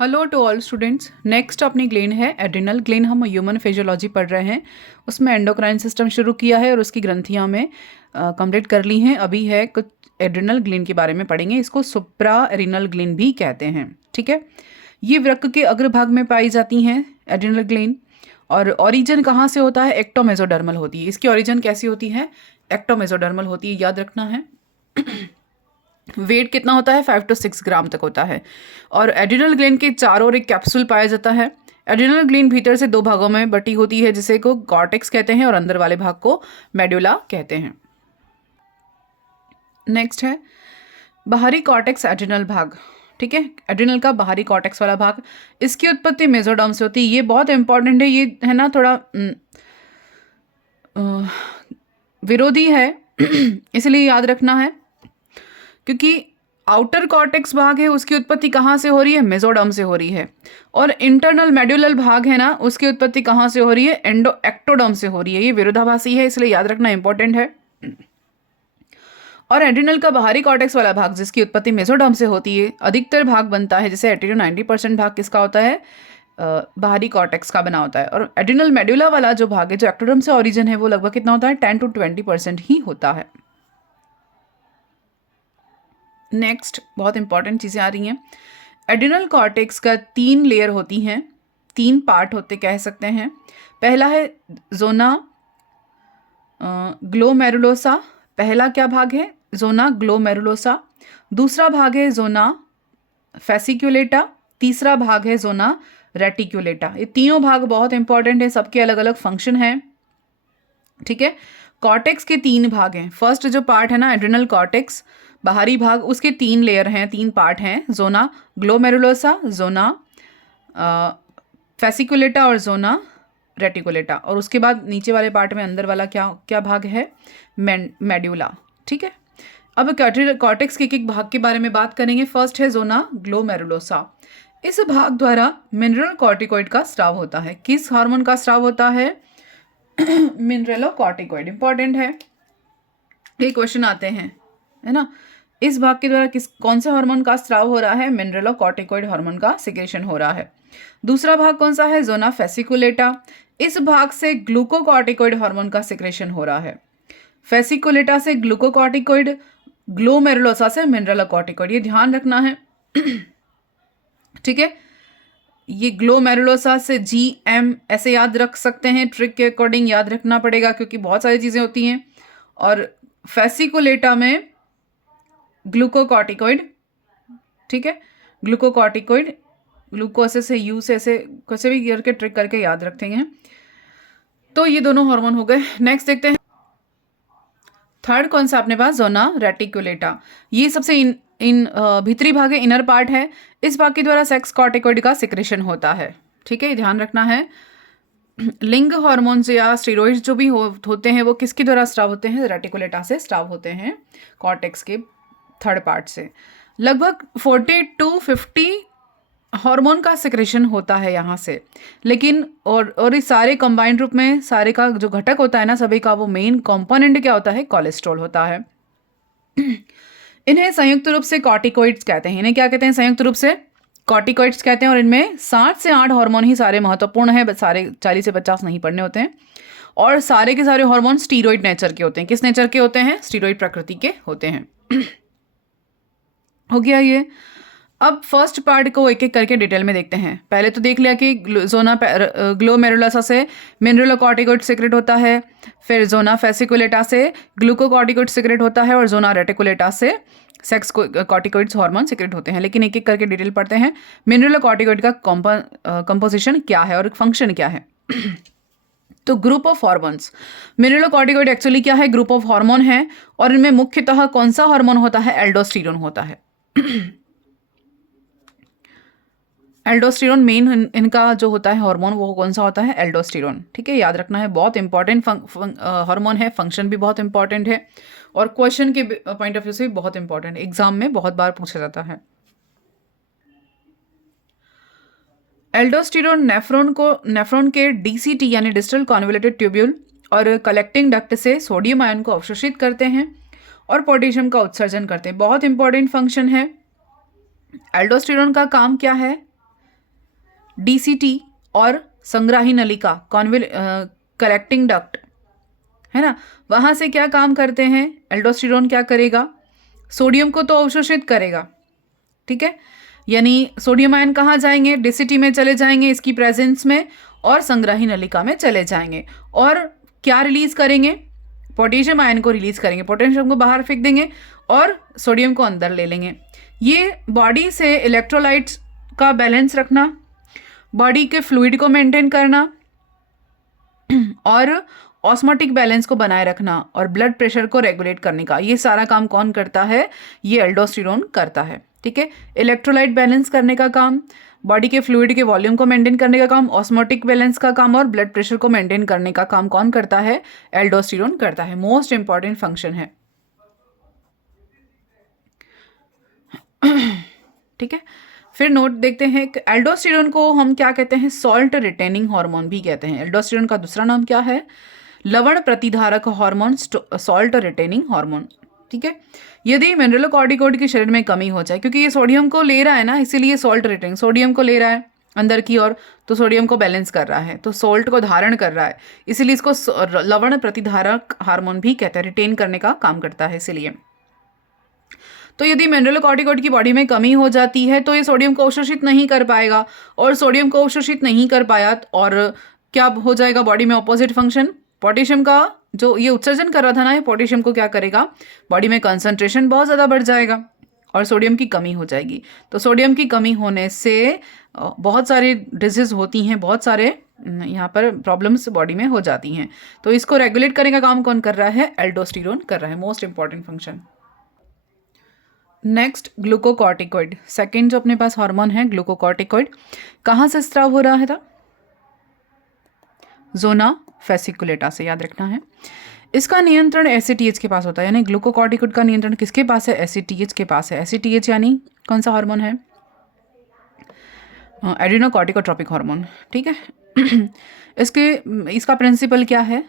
Hello to all students. Next अपनी gland है adrenal gland. हम ह्यूमन फिजियोलॉजी पढ़ रहे हैं, उसमें एंडोक्राइन सिस्टम शुरू किया है और उसकी ग्रंथियां में कंप्लीट कर ली हैं। अभी है कुछ एड्रिनल ग्लैंड के बारे में पढ़ेंगे। इसको सुप्रा एड्रिनल ग्लैंड भी कहते हैं। ठीक है, ये वृक्क के अग्रभाग में पाई जाती हैं एड्रिनल ग्लैंड। और ओरिजिन कहाँ से होता है? एक्टोमेसोडर्मल होती है। इसकी ओरिजिन कैसी होती है? एक्टोमेसोडर्मल होती है, याद रखना है। वेट कितना होता है? 5 to 6 ग्राम तक होता है। और एड्रिनल ग्लैंड के चारों ओर एक कैप्सूल पाया जाता है। एड्रिनल ग्लैंड भीतर से 2 भागों में बटी होती है, जिसे को कॉर्टेक्स कहते हैं और अंदर वाले भाग को मेडुला कहते हैं। नेक्स्ट है बाहरी कॉर्टेक्स एड्रिनल भाग। ठीक है, एड्रिनल का बाहरी कॉर्टेक्स वाला भाग, इसकी उत्पत्ति मेसोडर्म से होती है। ये बहुत इंपॉर्टेंट है, ये है ना थोड़ा विरोधी है इसलिए याद रखना है, क्योंकि आउटर कॉर्टेक्स भाग है उसकी उत्पत्ति कहाँ से हो रही है? मेसोडर्म से हो रही है। और इंटरनल मेडुलल भाग है ना, उसकी उत्पत्ति कहाँ से हो रही है? एक्टोडर्म से हो रही है। ये विरोधाभासी है, इसलिए याद रखना इंपॉर्टेंट है। और एड्रिनल का बाहरी कॉर्टेक्स वाला भाग, जिसकी उत्पत्ति मेसोडर्म से होती है, अधिकतर भाग बनता है, जैसे 80 to 90% भाग किसका होता है? बाहरी कॉर्टेक्स का बना होता है। और एड्रिनल मेडुला वाला जो भाग है, जो एक्टोडर्म से ओरिजिन है, वो लगभग कितना होता है? 10 to 20% ही होता है। नेक्स्ट बहुत इंपॉर्टेंट चीज़ें आ रही हैं। एड्रिनल कॉर्टेक्स का 3 लेयर होती हैं, 3 पार्ट होते कह सकते हैं। पहला है जोना ग्लोमेरुलोसा। पहला क्या भाग है? Zona glomerulosa. दूसरा भाग है जोना फेसिक्युलेटा। तीसरा भाग है जोना रेटिक्युलेटा। ये तीनों भाग बहुत इंपॉर्टेंट है, सबके अलग अलग फंक्शन हैं। ठीक है, कॉर्टेक्स के 3 भाग हैं। फर्स्ट जो पार्ट है ना एड्रिनल कॉर्टेक्स बाहरी भाग, उसके 3 लेयर हैं, 3 पार्ट हैं। जोना ग्लोमेरुलोसा, जोना फेसिकुलेटा और जोना रेटिकुलेटा। और उसके बाद नीचे वाले पार्ट में अंदर वाला क्या क्या भाग है? मेड्यूला। ठीक है, अब कॉर्टेक्स के एक भाग के बारे में बात करेंगे। फर्स्ट है जोना ग्लोमेरुलोसा। इस भाग द्वारा मिनरल कॉर्टिकोइड का स्राव होता है। किस हार्मोन का स्राव होता है? मिनरलोकॉर्टिकोइड। इंपॉर्टेंट है, ये क्वेश्चन आते हैं, है ना। इस भाग के द्वारा कौन से हार्मोन का स्राव हो रहा है? मिनरलोकॉर्टिकोइड हार्मोन का सिक्रेशन हो रहा है। दूसरा भाग कौन सा है? Zona fasciculata. इस भाग से ग्लूकोकॉर्टिकोइड हार्मोन का सिक्रेशन हो रहा है। फेसिकुलेटा से ग्लूकोकॉर्टिकोइड, ग्लोमेरुलोसा से मिनरलोकॉर्टिकोइड। ये ध्यान रखना है। ठीक है, ये ग्लोमेरुलोसा से GM ऐसे याद रख सकते हैं, ट्रिक के अकॉर्डिंग याद रखना पड़ेगा क्योंकि बहुत सारी चीज़ें होती हैं। और फेसिकुलेटा में ग्लूकोकॉर्टिकोइड। ठीक है, ग्लूकोकॉर्टिकोइड, ग्लूकोसे से यू से ऐसे कैसे भी करके ट्रिक करके याद रखते हैं। तो ये दोनों हार्मोन हो गए। नेक्स्ट देखते हैं थर्ड कौन सा अपने पास? जोना रेटिकुलेटा। ये सबसे इन भीतरी भाग है, इनर पार्ट है। इस भाग के द्वारा सेक्स कॉर्टिकोइड का सिक्रेशन होता है। ठीक है, ध्यान रखना है। लिंग हार्मोन्स या स्टेरॉइड्स जो भी होते हैं वो किसके द्वारा स्राव होते हैं? रेटिकुलेटा से स्राव होते हैं, कॉर्टेक्स के थर्ड पार्ट से। लगभग 40 to 50 हार्मोन का सिक्रेशन होता है यहाँ से। लेकिन और इस सारे कंबाइंड रूप में सारे का जो घटक होता है ना सभी का, वो मेन कंपोनेंट क्या होता है? कोलेस्ट्रॉल होता है। इन्हें संयुक्त रूप से कॉर्टिकोइड्स कहते हैं। इन्हें क्या कहते हैं? संयुक्त रूप से कॉर्टिकोइड्स कहते हैं। और इनमें 7 से 8 हार्मोन ही सारे महत्वपूर्ण है, सारे 40 से 50 नहीं पढ़ने होते हैं। और सारे के सारे हार्मोन स्टीरॉइड नेचर के होते हैं। किस नेचर के होते हैं? स्टीरॉइड प्रकृति के होते हैं। हो गया ये। अब फर्स्ट पार्ट को एक एक करके डिटेल में देखते हैं। पहले तो देख लिया कि जोना ग्लोमेरुलोसा से मिनरलोकॉर्टिकोइड सिक्रेट होता है, फिर जोना फेसिकुलेटा से ग्लूकोकॉर्टिकोइड सिक्रेट होता है, और जोना रेटिकुलेटा से सेक्स कॉर्टिकोइड्स हार्मोन सिक्रेट होते हैं। लेकिन एक एक करके डिटेल पढ़ते हैं। मिनरलोकॉर्टिकोइड का कंपोजिशन क्या है और फंक्शन क्या है? तो ग्रुप ऑफ हार्मोन्स। मिनरलोकॉर्टिकोइड एक्चुअली क्या है? ग्रुप ऑफ हार्मोन है। और इनमें मुख्यतः कौन सा हार्मोन होता है? एल्डोस्टेरोन होता है। एल्डोस्टेरोन मेन इनका जो होता है हार्मोन, वो कौन सा होता है? एल्डोस्टेरोन। ठीक है, याद रखना है, बहुत इंपॉर्टेंट हार्मोन है, फंक्शन भी बहुत इंपॉर्टेंट है, और क्वेश्चन के पॉइंट ऑफ व्यू से भी बहुत इंपॉर्टेंट, एग्जाम में बहुत बार पूछा जाता है। एल्डोस्टेरोन नेफ्रॉन के DCT यानी डिस्टल कॉन्वोल्यूटेड ट्यूब्यूल और कलेक्टिंग डक्ट से सोडियम आयन को अवशोषित करते हैं और पोटेशियम का उत्सर्जन करते हैं। बहुत इंपॉर्टेंट फंक्शन है। एल्डोस्टेरोन का काम क्या है? डीसीटी और संग्राही नलिका, कलेक्टिंग डक्ट, है ना, वहाँ से क्या काम करते हैं, एल्डोस्टेरोन क्या करेगा, सोडियम को तो अवशोषित करेगा, ठीक है, यानी सोडियम आयन कहाँ जाएंगे, डीसीटी में चले जाएंगे इसकी प्रेजेंस में, और संग्राही नलिका में चले जाएंगे, और क्या रिलीज करेंगे, पोटेशियम आयन को रिलीज करेंगे, पोटेशियम को बाहर फेंक देंगे और सोडियम को अंदर ले लेंगे। ये बॉडी से इलेक्ट्रोलाइट्स का बैलेंस रखना, बॉडी के फ्लूइड को मेंटेन करना और ऑस्मोटिक बैलेंस को बनाए रखना और ब्लड प्रेशर को रेगुलेट करने का, ये सारा काम कौन करता है, ये एल्डोस्टेरोन करता है, ठीक है। इलेक्ट्रोलाइट बैलेंस करने का काम, बॉडी के फ्लूइड के वॉल्यूम को मेंटेन करने का काम, ऑस्मोटिक बैलेंस का काम और ब्लड प्रेशर को मेंटेन करने का काम कौन करता है, एल्डोस्टेरोन करता है। मोस्ट इंपॉर्टेंट फंक्शन है, ठीक है। फिर नोट देखते हैं कि एल्डोस्टेरोन को हम क्या कहते हैं, सॉल्ट रिटेनिंग हार्मोन भी कहते हैं। एल्डोस्टेरोन का दूसरा नाम क्या है, लवण प्रतिधारक हार्मोन, सॉल्ट रिटेनिंग हार्मोन, ठीक है। यदि मिनरलोकॉर्टिकॉइड के शरीर में कमी हो जाए, क्योंकि ये सोडियम को ले रहा है ना, इसीलिए सॉल्ट रिटेनिंग, सोडियम को ले रहा है अंदर की ओर, तो सोडियम को बैलेंस कर रहा है, तो सॉल्ट को धारण कर रहा है, इसीलिए इसको लवण प्रतिधारक हार्मोन भी कहते हैं, रिटेन करने का काम करता है इसीलिए। तो यदि मिनरलोकॉर्टिकॉइड की बॉडी में कमी हो जाती है तो ये सोडियम को अवशोषित नहीं कर पाएगा, और सोडियम को अवशोषित नहीं कर पाया और क्या हो जाएगा बॉडी में, ऑपोजिट फंक्शन, पोटेशियम का जो ये उत्सर्जन कर रहा था ना, ये पोटेशियम को क्या करेगा, बॉडी में कंसंट्रेशन बहुत ज़्यादा बढ़ जाएगा और सोडियम की कमी हो जाएगी। तो सोडियम की कमी होने से बहुत सारी डिजीज होती हैं, बहुत सारे यहाँ पर प्रॉब्लम्स बॉडी में हो जाती हैं। तो इसको रेगुलेट करने का काम कौन कर रहा है, एल्डोस्टेरोन कर रहा है, most important function. Next glucocorticoid, second जो अपने पास हार्मोन है ग्लूकोकॉर्टिकॉइड, कहाँ से स्राव हो रहा है था, जोना फेसिकुलेटा से, याद रखना है। इसका नियंत्रण एसीटीएच के पास होता है, यानी ग्लूकोकॉर्टिकॉइड का नियंत्रण किसके पास है, एसीटीएच के पास है। एसीटीएच यानी कौन सा हार्मोन है, एड्रेनोकॉर्टिकोट्रोपिक हार्मोन, ठीक है। इसका प्रिंसिपल क्या है,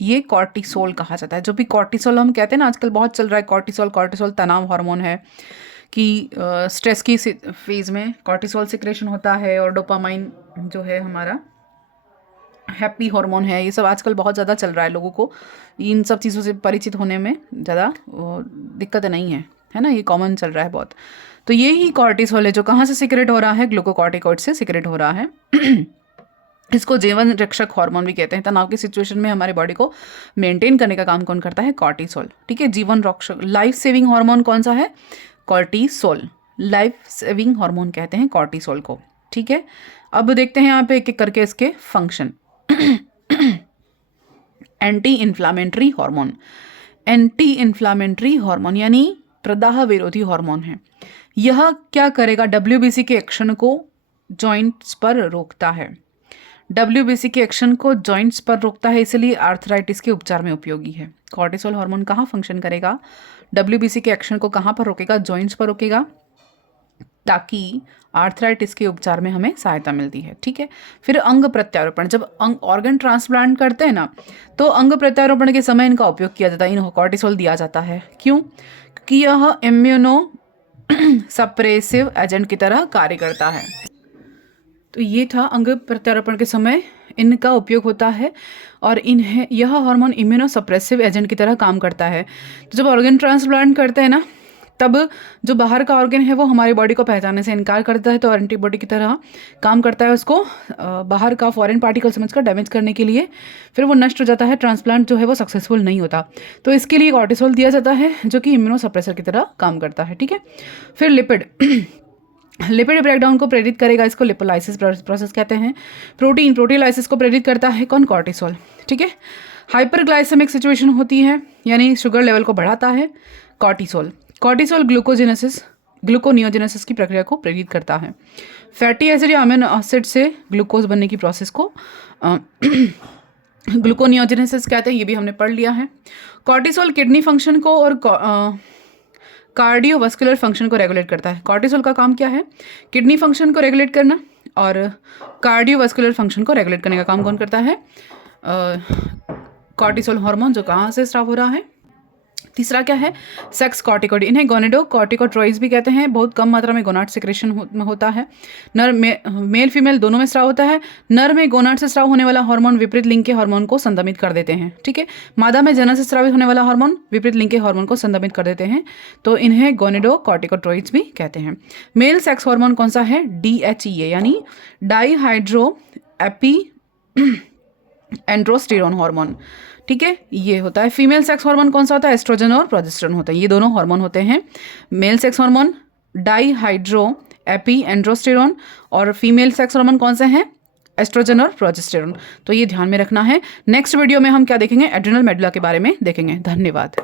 ये कॉर्टिसोल कहा जाता है। जो भी कॉर्टिसोल हम कहते हैं ना, आजकल बहुत चल रहा है कॉर्टिसोल, कॉर्टिसोल तनाव हार्मोन है कि स्ट्रेस की फेज में कॉर्टिसोल सिक्रेशन होता है, और डोपामाइन जो है हमारा हैप्पी हार्मोन है। ये सब आजकल बहुत ज़्यादा चल रहा है, लोगों को इन सब चीज़ों से परिचित होने में ज़्यादा दिक्कत नहीं है ना, ये कॉमन चल रहा है बहुत। तो ये ही कॉर्टिसोल है जो कहाँ से सिक्रेट हो रहा है, ग्लूकोकॉर्टिकॉइड से सिक्रेट हो रहा है। इसको जीवन रक्षक हार्मोन भी कहते हैं। तनाव की सिचुएशन में हमारे बॉडी को मेंटेन करने का काम कौन करता है, कॉर्टिसोल, ठीक है। जीवन रक्षक, लाइफ सेविंग हार्मोन कौन सा है, कॉर्टिसोल, लाइफ सेविंग हार्मोन कहते हैं कॉर्टिसोल को, ठीक है। अब देखते हैं यहाँ पे एक एक करके इसके function. Anti inflammatory hormone, anti inflammatory hormone यानी प्रदाह विरोधी हार्मोन है। यह क्या करेगा, डब्ल्यूबीसी के एक्शन को जॉइंट्स पर रोकता है, डब्ल्यूबीसी के एक्शन को जॉइंट्स पर रोकता है, इसलिए आर्थराइटिस के उपचार में उपयोगी है। कॉर्टिसोल हार्मोन कहाँ फंक्शन करेगा, डब्ल्यूबीसी के एक्शन को कहाँ पर रोकेगा, जॉइंट्स पर रोकेगा, ताकि आर्थराइटिस के उपचार में हमें सहायता मिलती है, ठीक है। फिर अंग प्रत्यारोपण, जब ऑर्गन ट्रांसप्लांट करते हैं ना, तो अंग प्रत्यारोपण के समय इनका उपयोग किया जाता है, इन कॉर्टिसोल दिया जाता है। क्यों, क्योंकि यह इम्यूनो सप्रेसिव एजेंट की तरह कार्य करता है। तो ये था अंग प्रत्यारोपण के समय इनका उपयोग होता है, और इन्हें यह हार्मोन इम्यूनो सप्रेसिव एजेंट की तरह काम करता है। तो जब ऑर्गन ट्रांसप्लांट करते हैं ना, तब जो बाहर का ऑर्गन है वो हमारी बॉडी को पहचानने से इनकार करता है, तो एंटीबॉडी की तरह काम करता है, उसको बाहर का फॉरेन पार्टिकल समझकर डैमेज करने के लिए, फिर वो नष्ट हो जाता है, ट्रांसप्लांट जो है वो सक्सेसफुल नहीं होता। तो इसके लिए कॉर्टिसोल दिया जाता है जो कि इम्यूनो सप्रेसर की तरह काम करता है, ठीक है। फिर लिपिड, लिपिड ब्रेकडाउन को प्रेरित करेगा, इसको लिपोलाइसिस प्रोसेस कहते हैं। प्रोटीलाइसिस को प्रेरित करता है कौन, कॉर्टिसोल, ठीक है। हाइपरग्लाइसेमिक सिचुएशन होती है, यानी शुगर लेवल को बढ़ाता है, कॉर्टिसोल। कॉर्टिसोल ग्लूकोनियोजेनेसिस की प्रक्रिया को प्रेरित करता है। फैटी एसिड या अमीनो एसिड से ग्लूकोज बनने की प्रोसेस को ग्लूकोनियोजेनेसिस कहते हैं, ये भी हमने पढ़ लिया है। कॉर्टिसोल किडनी फंक्शन को और कार्डियोवास्कुलर फंक्शन को रेगुलेट करता है। कॉर्टिसोल का काम क्या है, किडनी फंक्शन को रेगुलेट करना, और कार्डियोवास्कुलर फंक्शन को रेगुलेट करने का काम कौन करता है, कॉर्टिसोल हार्मोन, जो कहाँ से स्राव हो रहा है, तीसरा क्या है, सेक्स कॉर्टिकॉइड, इन्हें गोनेडोकॉर्टिकोट्रॉइड्स भी कहते हैं। बहुत कम मात्रा में गोनाड सिक्रेशन होता है। नर मेल फीमेल दोनों में स्राव होता है। नर में गोनाड से स्राव होने वाला हार्मोन विपरीत लिंग के हार्मोन को संदमित कर देते हैं, ठीक है। मादा में जनन से स्रावित होने वाला हार्मोन विपरीत लिंग के हार्मोन को संदमित कर देते हैं, तो इन्हें गोनेडोकॉर्टिकोट्रॉइड्स भी कहते हैं। मेल सेक्स हार्मोन कौन सा है, DHEA यानी डाईहाइड्रो एपी एंड्रोस्टेरोन हार्मोन, ठीक है, ये होता है। फीमेल सेक्स हार्मोन कौन सा होता है, एस्ट्रोजन और प्रोजेस्टेरोन होता है। ये दोनों हार्मोन होते हैं। Male sex hormone dihydro AP androsterone और फीमेल सेक्स हार्मोन कौन से हैं, एस्ट्रोजन और प्रोजेस्टेरोन। तो ये ध्यान में रखना है। नेक्स्ट वीडियो में हम क्या देखेंगे, एड्रिनल मेडुला के बारे में देखेंगे। धन्यवाद।